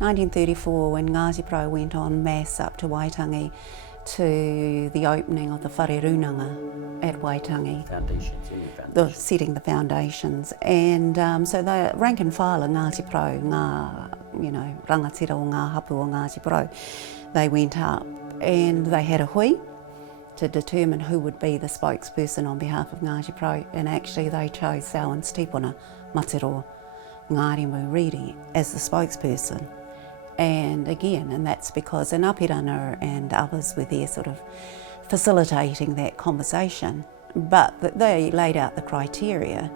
1934, when Ngāti Porou went en masse up to Waitangi to the opening of the wharerunanga at Waitangi. Setting the foundations. And so the rank and file of Ngāti Porou, rangatira o ngā hapu o Ngāti Porou, they went up and they had a hui to determine who would be the spokesperson on behalf of Ngāti Porou, and actually they chose Samhain's tipuna, Materoa, Ngārimu Reedy, as the spokesperson. And again, and that's because Apirana and others were there sort of facilitating that conversation, but they laid out the criteria,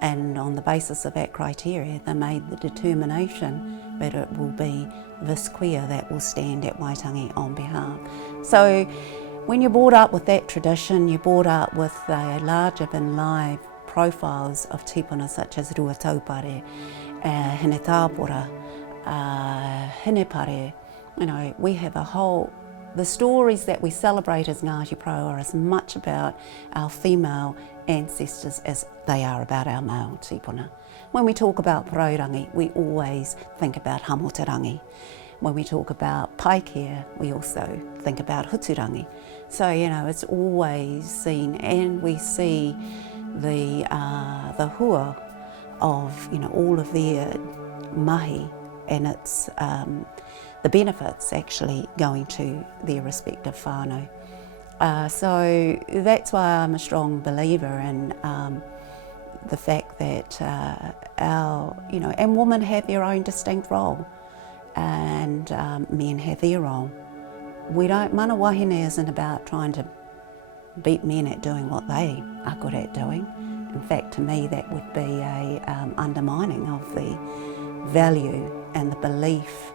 and on the basis of that criteria they made the determination that it will be this queer that will stand at Waitangi on behalf. So when you're brought up with that tradition, you're brought up with the larger than life profiles of tipuna such as Rua Taupare, Hine Tāpora, Hinepare. We have a whole, the stories that we celebrate as Ngāti Porou are as much about our female ancestors as they are about our male tipuna. When we talk about Porourangi, we always think about Hamoterangi. When we talk about Paikea, we also think about Huturangi. So, it's always seen, and we see the hua of, all of their mahi, and it's the benefits actually going to their respective whānau. So that's why I'm a strong believer in the fact that and women have their own distinct role, and men have their role. Mana Wahine isn't about trying to beat men at doing what they are good at doing. In fact, to me, that would be a undermining of the value and the belief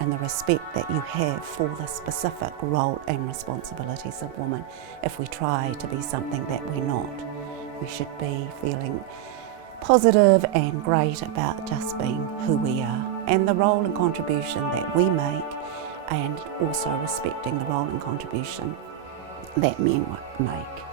and the respect that you have for the specific role and responsibilities of women. If we try to be something that we're not, we should be feeling positive and great about just being who we are, and the role and contribution that we make, and also respecting the role and contribution that men make.